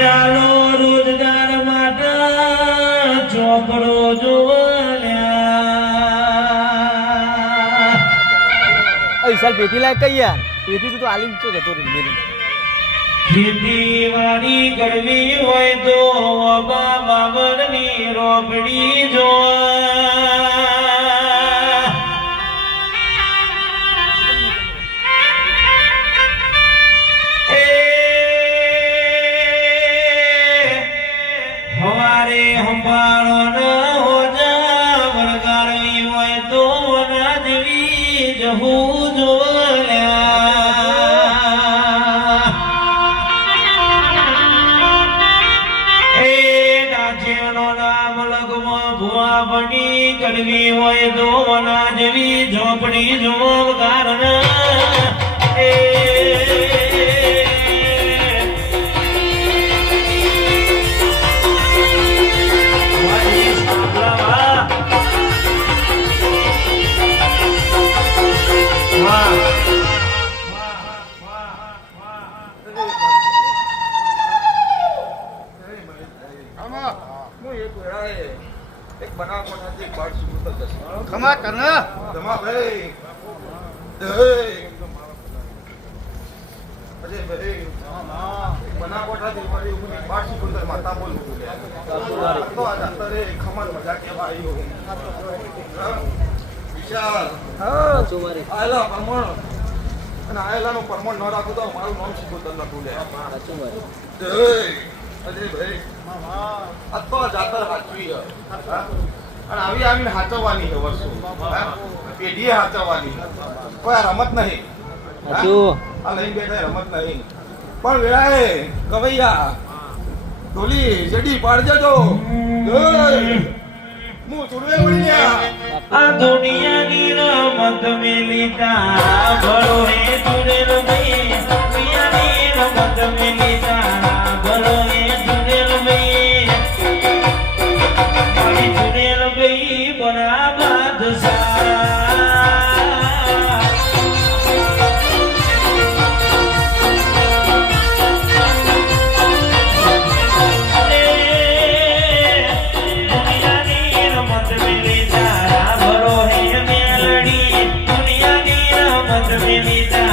ચાલો રોજગાર માટે ચોપડો જોવાલ્યા વિશાલ પેટી લાયક કઈ યાર પેટી તો આલી તો જતો રહી ખેતી વાડી કરવી હોય તો બાબરની રોપડી જો હવારે સંભાળો ન હોજા વળગારવી હોય તો અનાજવી જહું જોલ્યા એ નાચેનો નામ લગમાં ભુવા બની કરવી હોય તો અનાજવી ઝોપડી જો વળગાર એ ખમા કરના ધમા ભાઈ અજય ભાઈ બનાકોટાથી મારી ઉમરી 12 માતા બોલ તો આ જાતરે ખમા મજા કે ભાઈઓ વિશાલ હા ચોમારી આયલા પરમણ અને આયલાનો પરમણ ન રાખું તો મારું નામ શીખોતર નતું લે ચોમારી અજય ભાઈ આ તો જાતર હાચવી અને આવી આવીને હાચવવાની છે વર્ષો પેઢીએ હાચવવાની કોઈ રમત નહીં આ લઈને બેઠા રમત નહીં પણ વેળાએ કવૈયા ઢોલી જડી પાડજે તો હું ચૂડવે ઉડી ગયા આ દુનિયાની રમત મેલી તારા ભલો હે ચુડેલ ભાઈ દુનિયાની રમત મેલી તારા ભલો હે ચુડેલ ભાઈ મારી ચુડેલ ભાઈ બના બાદશાહ Dulita